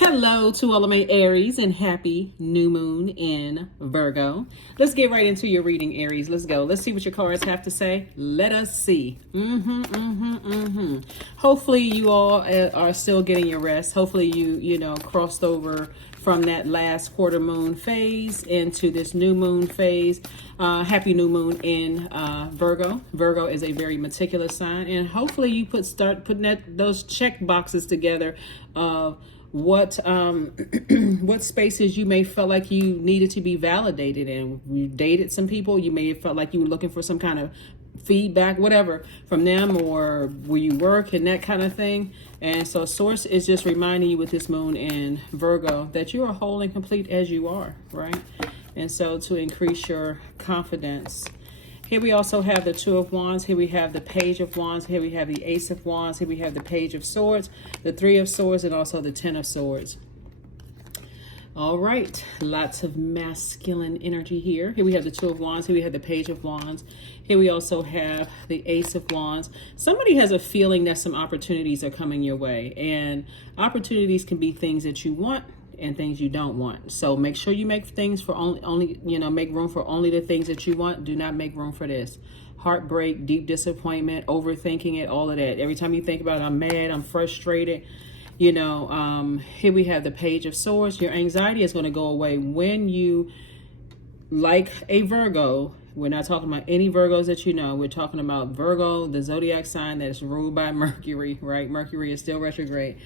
Hello to all of my Aries and happy new moon in Virgo. Let's get right into your reading, Aries. Let's go. Let's see what your cards have to say. Let us see. Hopefully you all are still getting your rest. Hopefully you crossed over from that last quarter moon phase into this new moon phase. Happy new moon in Virgo. Virgo is a very meticulous sign, and hopefully you start putting those check boxes together of what what spaces you may felt like you needed to be validated in. You dated some people, you may have felt like you were looking for some kind of feedback, whatever, from them, or where you work and that kind of thing. And so source is just reminding you with this moon in Virgo that you are whole and complete as you are, right? And so to increase your confidence. Here we also have the Two of Wands. Here we have the Page of Wands. Here we have the Ace of Wands. Here we have the Page of Swords, the Three of Swords, and also the Ten of Swords. All right, lots of masculine energy here. Here we have the Two of Wands. Here we have the Page of Wands. Here we also have the Ace of Wands. Somebody has a feeling that some opportunities are coming your way, and opportunities can be things that you want and things you don't want. So make sure you make things for only make room for only the things that you want. Do not make room for this. Heartbreak, deep disappointment, overthinking it, all of that. Every time you think about it, I'm mad, I'm frustrated. Here we have the Page of Swords. Your anxiety is going to go away when you, like a Virgo, we're not talking about any Virgos that you know. We're talking about Virgo, the zodiac sign that is ruled by Mercury, right? Mercury is still retrograde.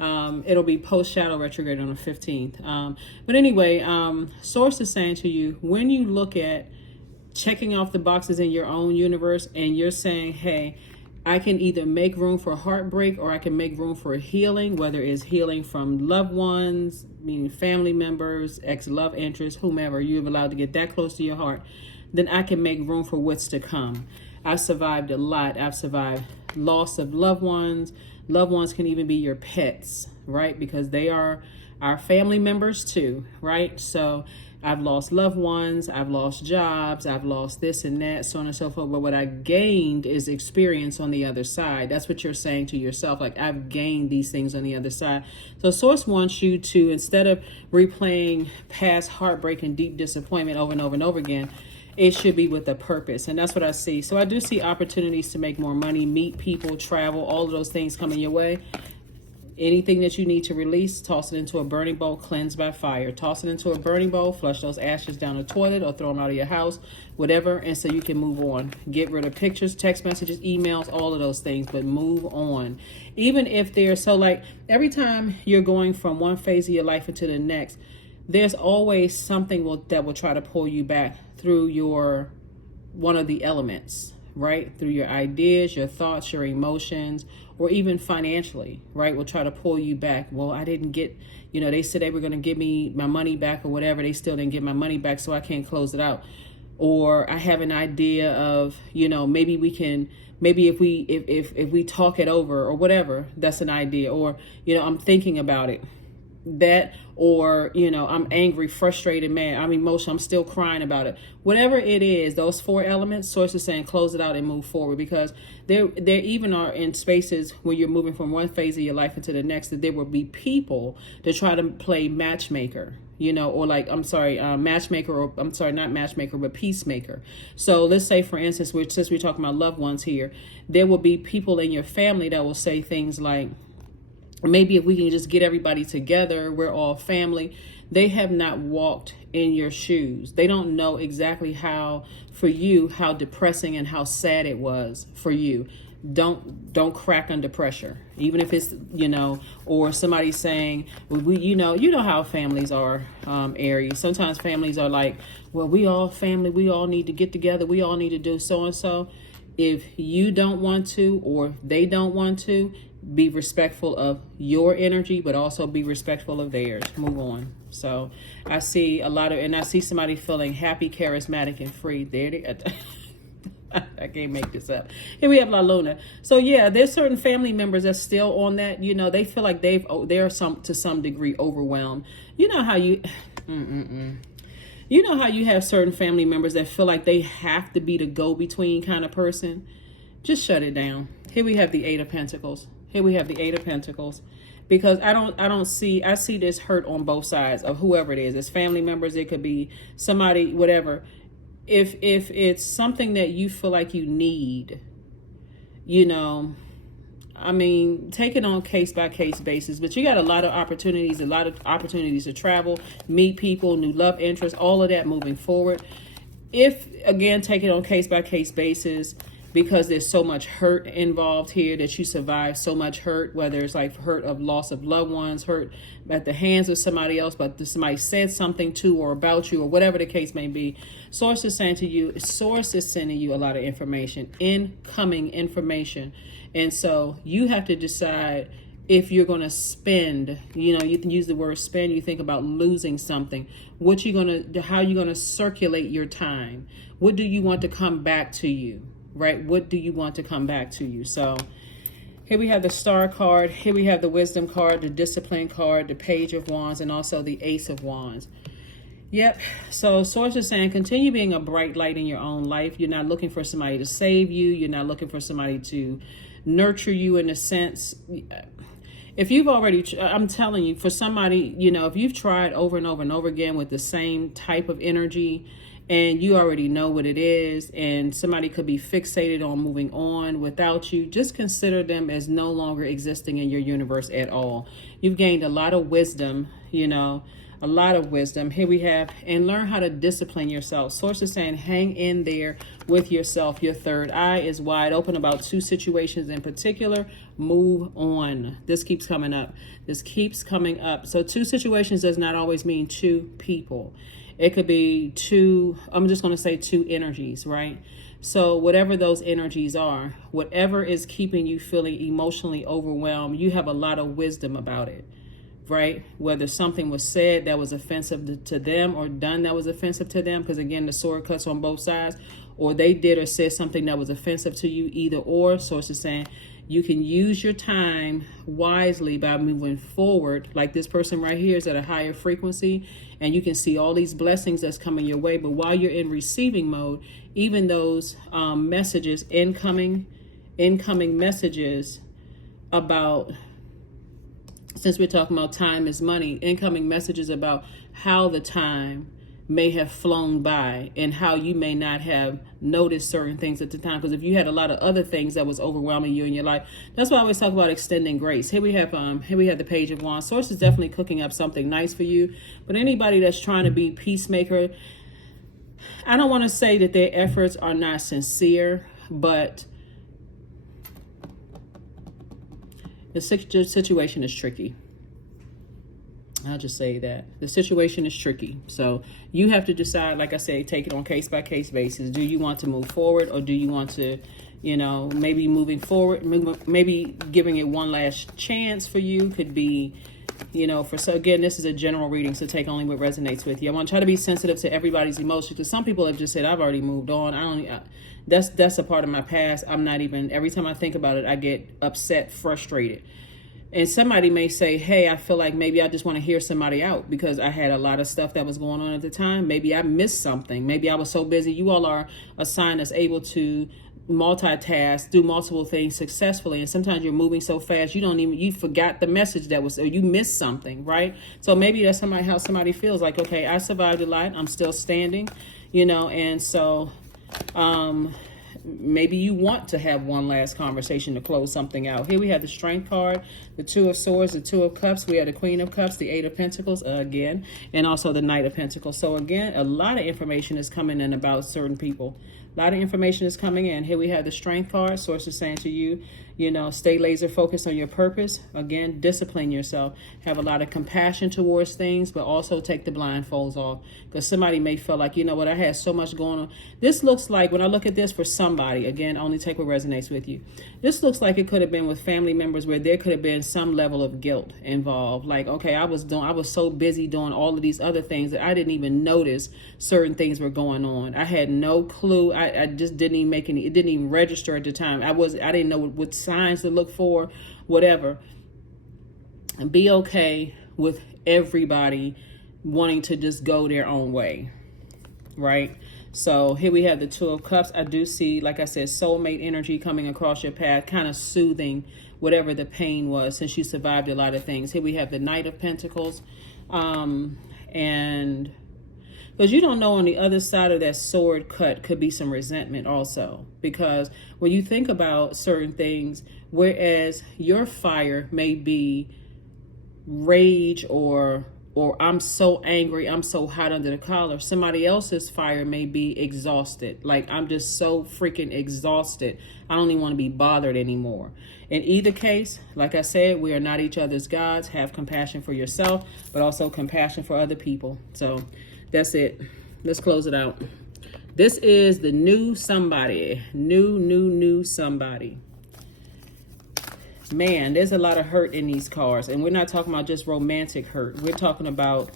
It'll be post-shadow retrograde on the 15th. But anyway, source is saying to you, when you look at checking off the boxes in your own universe and you're saying, hey, I can either make room for heartbreak or I can make room for healing, whether it's healing from loved ones, meaning family members, ex-love interests, whomever you've allowed to get that close to your heart, then I can make room for what's to come. I've survived a lot. I've survived loss of loved ones. Loved ones can even be your pets, right? Because they are our family members too, right? So I've lost loved ones, I've lost jobs, I've lost this and that, so on and so forth. But what I gained is experience on the other side. That's what you're saying to yourself. Like, I've gained these things on the other side. So source wants you to, instead of replaying past heartbreak and deep disappointment over and over and over again, it should be with a purpose. And that's what I see. So I do see opportunities to make more money, meet people, travel, all of those things coming your way. Anything that you need to release, toss it into a burning bowl, cleanse by fire. Toss it into a burning bowl, flush those ashes down the toilet or throw them out of your house, whatever, and so you can move on. Get rid of pictures, text messages, emails, all of those things, but move on. Even if they're, so like every time you're going from one phase of your life into the next, there's always something that will try to pull you back through your one of the elements, right? Through your ideas, your thoughts, your emotions, or even financially, right? Will try to pull you back. Well, I didn't get, they said they were going to give me my money back or whatever. They still didn't get my money back, so I can't close it out. Or I have an idea of, maybe if we talk it over or whatever, that's an idea. Or, I'm thinking about it. That, or I'm angry, frustrated, mad, I'm emotional, I'm still crying about it, whatever it is, those four elements, source is saying close it out and move forward. Because there even are in spaces where you're moving from one phase of your life into the next, that there will be people that try to play matchmaker, or like, matchmaker, or not matchmaker, but peacemaker. So let's say, for instance, since we're talking about loved ones here, there will be people in your family that will say things like, maybe if we can just get everybody together, we're all family. They have not walked in your shoes. They don't know exactly how depressing and how sad it was for you. Don't crack under pressure, even if it's, or somebody saying, well, you know how families are, Aries. Sometimes families are like, well, we all family, we all need to get together, we all need to do so and so. If you don't want to, or they don't want to, be respectful of your energy, but also be respectful of theirs. Move on. So I see and I see somebody feeling happy, charismatic, and free. There they I can't make this up. Here we have La Luna. So yeah, there's certain family members that's still on that. They feel like they're to some degree overwhelmed. You know how you have certain family members that feel like they have to be the go-between kind of person. Just shut it down. Here we have the Eight of Pentacles. Here we have the Eight of Pentacles. because I see this hurt on both sides of whoever it is. It's family members, it could be somebody, whatever. If it's something that you feel like you need, you know, I mean, take it on case by case basis, but you got a lot of opportunities to travel, meet people, new love interests, all of that moving forward. If, again, take it on case by case basis, because there's so much hurt involved here, that you survive so much hurt, whether it's like hurt of loss of loved ones, hurt at the hands of somebody else, but somebody said something to or about you, or whatever the case may be. Source is sending you a lot of information, incoming information. And so you have to decide if you're going to spend, you know, you can use the word spend, you think about losing something. How you're going to circulate your time. What do you want to come back to you, right? What do you want to come back to you? So here we have the Star card. Here we have the Wisdom card, the Discipline card, the Page of Wands, and also the Ace of Wands. Yep. So Source is saying continue being a bright light in your own life. You're not looking for somebody to save you. You're not looking for somebody to nurture you in a sense. If you've already, I'm telling you, for somebody, you know, if you've tried over and over and over again with the same type of energy, and you already know what it is, and somebody could be fixated on moving on without you, just consider them as no longer existing in your universe at all. You've gained a lot of wisdom, you know, a lot of wisdom. Here we have, and learn how to discipline yourself. Source is saying hang in there with yourself. Your third eye is wide open about two situations in particular. Move on. This keeps coming up. This keeps coming up. So two situations does not always mean two people. It could be two, I'm just going to say two energies, right? So whatever those energies are, whatever is keeping you feeling emotionally overwhelmed, you have a lot of wisdom about it. Right? Whether something was said that was offensive to them, or done that was offensive to them, because again, the sword cuts on both sides, or they did or said something that was offensive to you, either or. Source is saying you can use your time wisely by moving forward. Like this person right here is at a higher frequency, and you can see all these blessings that's coming your way. But while you're in receiving mode, even those messages, incoming messages about, since we're talking about time is money, incoming messages about how the time may have flown by and how you may not have noticed certain things at the time. Because if you had a lot of other things that was overwhelming you in your life, that's why I always talk about extending grace. Here we have the Page of Wands. Source is definitely cooking up something nice for you. But anybody that's trying to be peacemaker, I don't want to say that their efforts are not sincere, but the situation is tricky. I'll just say that. The situation is tricky. So you have to decide, like I say, take it on case by case basis. Do you want to move forward, or do you want to, you know, maybe moving forward, maybe giving it one last chance for you could be, you know, so again, this is a general reading, so take only what resonates with you. I want to try to be sensitive to everybody's emotions, because some people have just said, I've already moved on. That's a part of my past. I'm not even, every time I think about it, I get upset, frustrated. And somebody may say, hey, I feel like maybe I just want to hear somebody out because I had a lot of stuff that was going on at the time. Maybe I missed something. Maybe I was so busy. You all are a sign that's able to multitask, do multiple things successfully. And sometimes you're moving so fast, you forgot the message that was, or you missed something, right? So maybe that's how somebody feels like, okay, I survived a lot. I'm still standing, you know, and so, maybe you want to have one last conversation to close something out. Here we have the Strength card, the Two of Swords, the Two of Cups. We have the Queen of Cups, the Eight of Pentacles again, and also the Knight of Pentacles. So again, a lot of information is coming in about certain people. A lot of information is coming in. Here we have the Strength card. Source is saying to you, you know, stay laser focused on your purpose. Again, discipline yourself. Have a lot of compassion towards things, but also take the blindfolds off. Because somebody may feel like, you know what, I had so much going on. This looks like, when I look at this for somebody, again, only take what resonates with you. This looks like it could have been with family members where there could have been some level of guilt involved. Like, okay, I was so busy doing all of these other things that I didn't even notice certain things were going on. I had no clue. I just didn't even it didn't even register at the time. I didn't know what signs to look for, whatever. And be okay with everybody wanting to just go their own way, right? So here we have the Two of Cups. I do see, like I said, soulmate energy coming across your path, kind of soothing whatever the pain was since you survived a lot of things. Here we have the Knight of Pentacles. And because you don't know, on the other side of that sword cut could be some resentment also. Because when you think about certain things, whereas your fire may be rage or I'm so angry, I'm so hot under the collar, somebody else's fire may be exhausted. Like, I'm just so freaking exhausted, I don't even want to be bothered anymore. In either case, like I said, we are not each other's gods. Have compassion for yourself, but also compassion for other people. So that's it. Let's close it out. This is the new somebody. New somebody. Man, there's a lot of hurt in these cards. And we're not talking about just romantic hurt. We're talking about,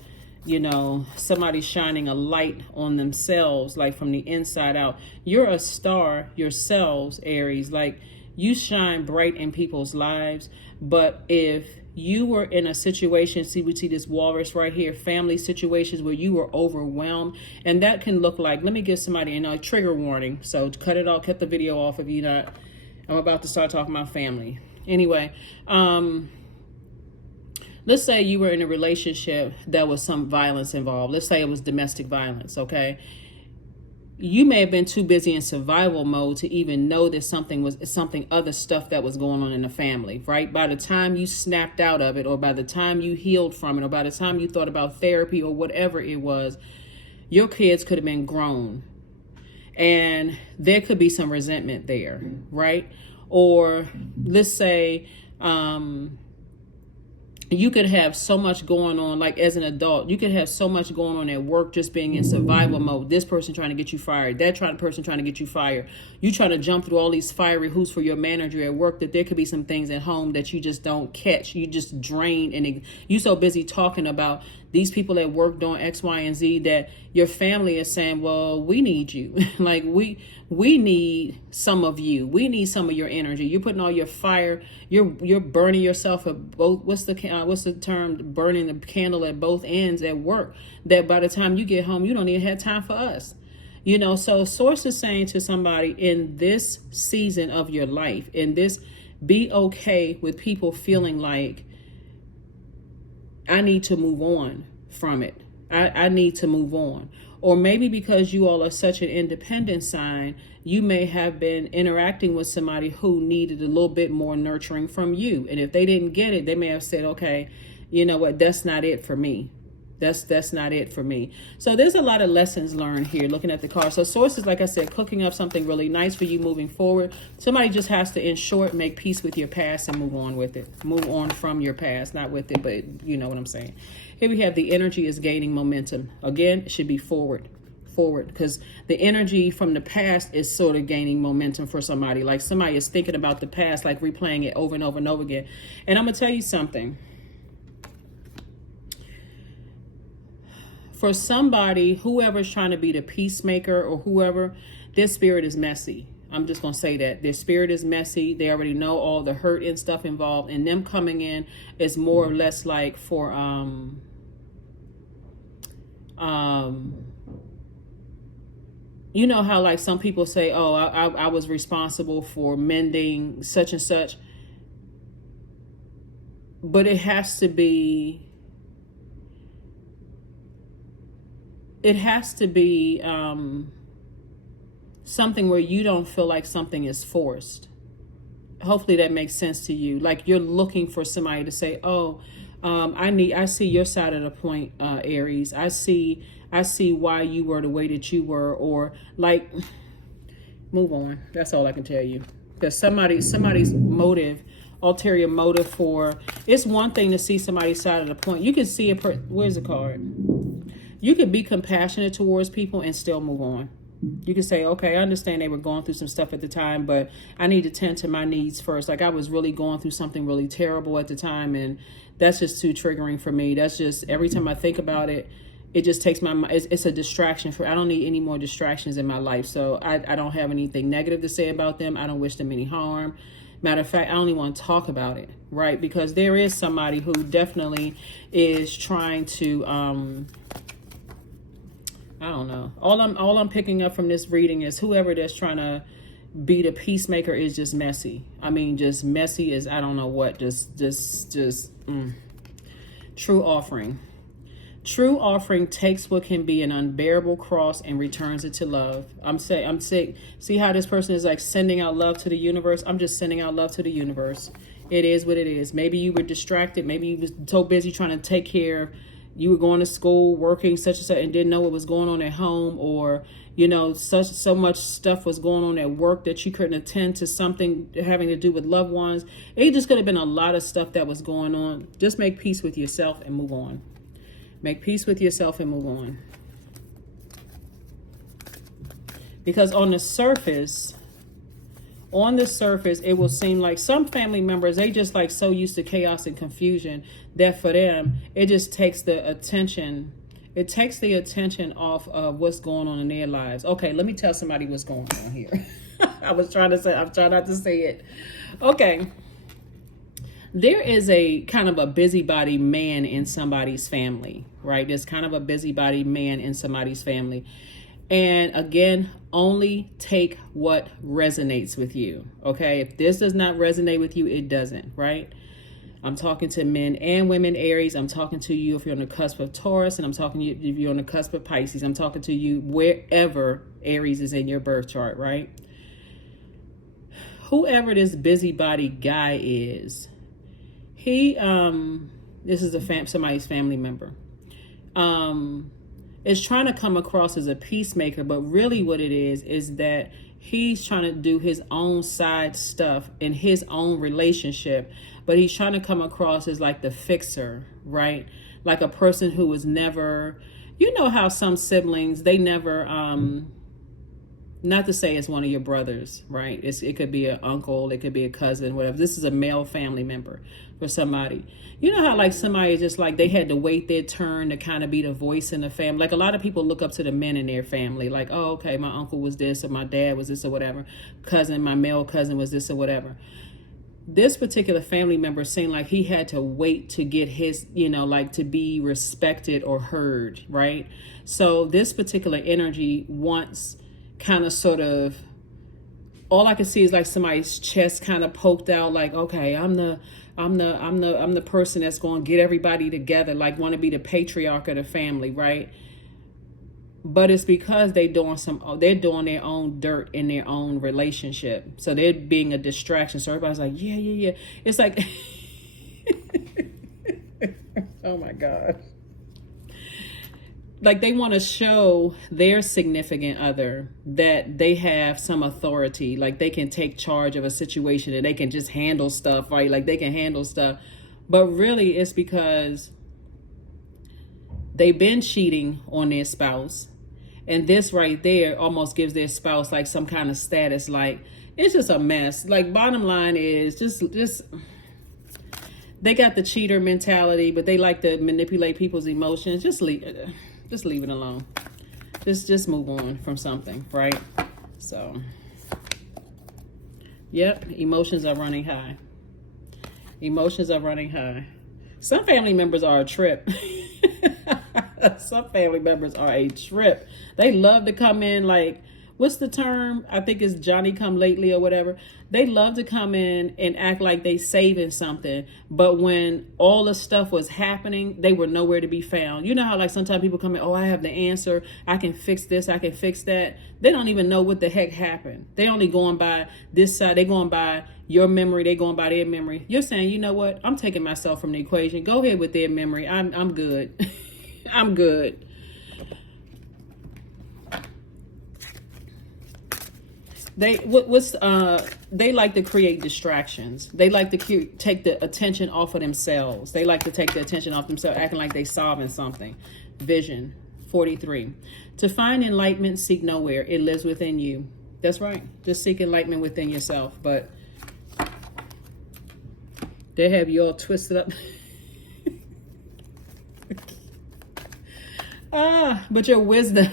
you know, somebody shining a light on themselves, like from the inside out. You're a star yourselves, Aries. Like, you shine bright in people's lives. But if you were in a situation, see, we see this walrus right here, family situations where you were overwhelmed, and that can look like, let me give somebody a trigger warning. So cut it off, cut the video off if you're not. I'm about to start talking about family. Anyway, let's say you were in a relationship that was some violence involved. Let's say it was domestic violence, okay? You may have been too busy in survival mode to even know that something other stuff that was going on in the family, right? By the time you snapped out of it, or by the time you healed from it, or by the time you thought about therapy or whatever it was, your kids could have been grown. And there could be some resentment there, right? Or let's say you could have so much going on, like as an adult, you could have so much going on at work, just being in survival mode. This person trying to get you fired, that person trying to get you fired. You trying to jump through all these fiery hoops for your manager at work, that there could be some things at home that you just don't catch. You just drain, and you so busy talking about these people at work doing X, Y, and Z that your family is saying, well, we need you. Like, we need some of you. We need some of your energy. You're putting all your fire. You're burning yourself at both. What's the term? Burning the candle at both ends at work. That by the time you get home, you don't even have time for us. You know, so Source is saying to somebody in this season of your life, in this, be okay with people feeling like, I need to move on from it. I need to move on. Or maybe because you all are such an independent sign, you may have been interacting with somebody who needed a little bit more nurturing from you. And if they didn't get it, they may have said, okay, you know what, that's not it for me. That's not it for me. So there's a lot of lessons learned here looking at the card. So Source is, like I said, cooking up something really nice for you moving forward. Somebody just has to, in short, make peace with your past and move on with it. Move on from your past, not with it, but you know what I'm saying. Here we have the energy is gaining momentum. Again, it should be forward, because the energy from the past is sort of gaining momentum for somebody. Like somebody is thinking about the past, like replaying it over and over and over again. And I'm going to tell you something. For somebody, whoever's trying to be the peacemaker or whoever, their spirit is messy. I'm just going to say that. Their spirit is messy. They already know all the hurt and stuff involved. And them coming in is more or less like for, you know how like some people say, oh, I was responsible for mending such and such. But it has to be... something where you don't feel like something is forced. Hopefully that makes sense to you. Like you're looking for somebody to say, oh, I see your side of the point, Aries. I see why you were the way that you were, or like, move on. That's all I can tell you. Because somebody's motive, ulterior motive for, it's one thing to see somebody's side of the point. You can see where's the card? You could be compassionate towards people and still move on. You could say, okay, I understand they were going through some stuff at the time, but I need to tend to my needs first. Like I was really going through something really terrible at the time, and that's just too triggering for me. That's just, every time I think about it, it just takes my mind. It's a distraction. I don't need any more distractions in my life. So I don't have anything negative to say about them. I don't wish them any harm. Matter of fact, I don't even want to talk about it, right? Because there is somebody who definitely is trying to I don't know. All I'm picking up from this reading is whoever that's trying to be the peacemaker is just messy. I mean, just messy is, I don't know what, True offering. True offering takes what can be an unbearable cross and returns it to love. I'm sick. See how this person is like sending out love to the universe? I'm just sending out love to the universe. It is what it is. Maybe you were distracted. Maybe you was so busy trying to take care. You were going to school, working such and such, and didn't know what was going on at home, or you know, so much stuff was going on at work that you couldn't attend to something having to do with loved ones. It just could have been a lot of stuff that was going on. Just make peace with yourself and move on. Make peace with yourself and move on. Because on the surface, it will seem like some family members, they just like so used to chaos and confusion that for them, it just takes the attention. It takes the attention off of what's going on in their lives. Okay, let me tell somebody what's going on here. I'm trying not to say it. Okay. There is a kind of a busybody man in somebody's family, right? There's kind of a busybody man in somebody's family. And again, only take what resonates with you, okay? If this does not resonate with you, it doesn't, right? I'm talking to men and women, Aries. I'm talking to you if you're on the cusp of Taurus, and I'm talking to you if you're on the cusp of Pisces. I'm talking to you wherever Aries is in your birth chart, right? Whoever this busybody guy is, he, this is somebody's family member, is trying to come across as a peacemaker, but really what it is that he's trying to do his own side stuff in his own relationship, but he's trying to come across as like the fixer, right? Like a person who was never, you know how some siblings, they never, not to say it's one of your brothers, right? It could be an uncle, it could be a cousin, whatever. This is a male family member for somebody. You know how like somebody just like they had to wait their turn to kind of be the voice in the family. Like a lot of people look up to the men in their family. Like, oh, okay, my uncle was this, or my dad was this, or whatever. My male cousin was this, or whatever. This particular family member seemed like he had to wait to get his, you know, like to be respected or heard, right? So this particular energy wants kind of sort of, all I can see is like somebody's chest kind of poked out, like, okay, I'm the person that's going to get everybody together, like want to be the patriarch of the family, right? But it's because they're doing their own dirt in their own relationship. So they're being a distraction. So everybody's like, yeah. It's like, oh my God. Like they want to show their significant other that they have some authority, like they can take charge of a situation and they can just handle stuff, right? Like they can handle stuff. But really it's because they've been cheating on their spouse. And this right there almost gives their spouse like some kind of status. Like it's just a mess. Like bottom line is just they got the cheater mentality, but they like to manipulate people's emotions. Just leave it alone. Just move on from something, right? So, yep, emotions are running high. Emotions are running high. Some family members are a trip. Some family members are a trip. They love to come in like, what's the term? I think it's Johnny come lately or whatever. They love to come in and act like they saving something. But when all the stuff was happening, they were nowhere to be found. You know how like sometimes people come in, oh, I have the answer. I can fix this. I can fix that. They don't even know what the heck happened. They only going by this side. They going by your memory. They going by their memory. You're saying, you know what? I'm taking myself from the equation. Go ahead with their memory. I'm good. I'm good. They like to create distractions. They like to take the attention off of themselves. They like to take the attention off themselves, acting like they solving something. Vision 43. To find enlightenment, seek nowhere. It lives within you. That's right. Just seek enlightenment within yourself. But they have you all twisted up. But your wisdom.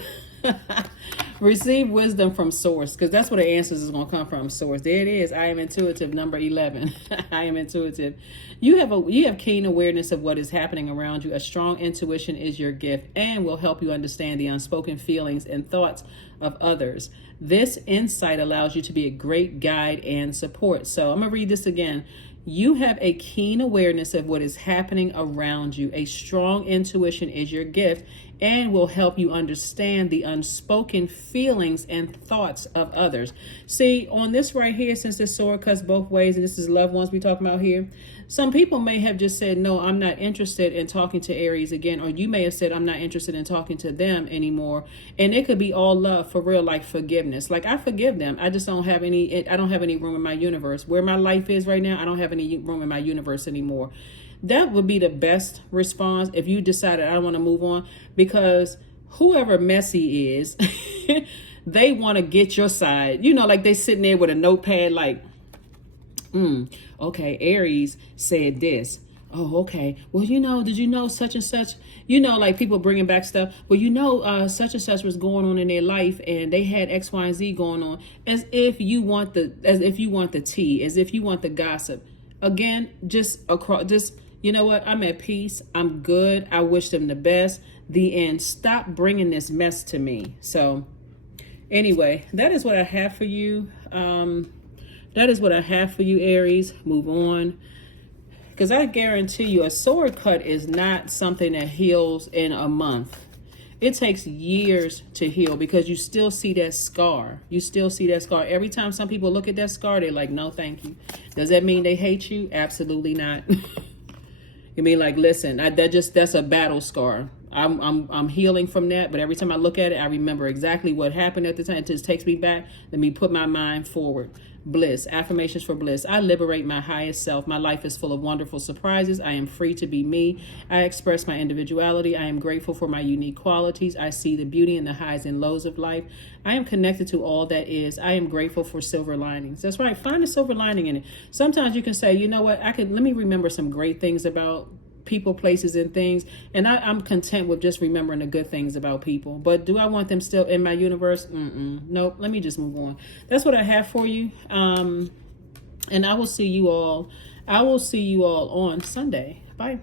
Receive wisdom from source, because that's where the answers is going to come from. Source. There it is. I am intuitive, number 11. I am intuitive. You have keen awareness of what is happening around you. A strong intuition is your gift and will help you understand the unspoken feelings and thoughts of others. This insight allows you to be a great guide and support. So I'm going to read this again. You have a keen awareness of what is happening around you. A strong intuition is your gift and will help you understand the unspoken feelings and thoughts of others. See, on this right here, since this sword cuts both ways, and this is loved ones we talking about here, some people may have just said, no, I'm not interested in talking to Aries again. Or you may have said, I'm not interested in talking to them anymore. And it could be all love for real, like forgiveness. Like, I forgive them. I just don't have any room in my universe. Where my life is right now, I don't have any room in my universe anymore. That would be the best response if you decided I don't want to move on, because whoever messy is, they want to get your side. You know, like they sitting there with a notepad like, okay, Aries said this. Oh, okay. Well, you know, did you know such and such? You know, like people bringing back stuff. Well, you know, such and such was going on in their life, and they had X, Y, and Z going on. As if you want the tea, as if you want the gossip. Again, just you know what? I'm at peace. I'm good. I wish them the best. The end. Stop bringing this mess to me. So, anyway, that is what I have for you. That is what I have for you, Aries. Move on. Because I guarantee you, a sword cut is not something that heals in a month. It takes years to heal because you still see that scar. You still see that scar. Every time some people look at that scar, they're like, no, thank you. Does that mean they hate you? Absolutely not. You mean like, listen, that's a battle scar. I'm healing from that, but every time I look at it, I remember exactly what happened at the time. It just takes me back. Let me put my mind forward. Bliss, affirmations for bliss. I liberate my highest self. My life is full of wonderful surprises. I am free to be me. I express my individuality. I am grateful for my unique qualities. I see the beauty in the highs and lows of life. I am connected to all that is. I am grateful for silver linings. That's right. Find a silver lining in it. Sometimes you can say, you know what? let me remember some great things about people, places, and things, and I'm content with just remembering the good things about people. But do I want them still in my universe? Nope. Let me just move on. That's what I have for you. And I will see you all on Sunday. Bye.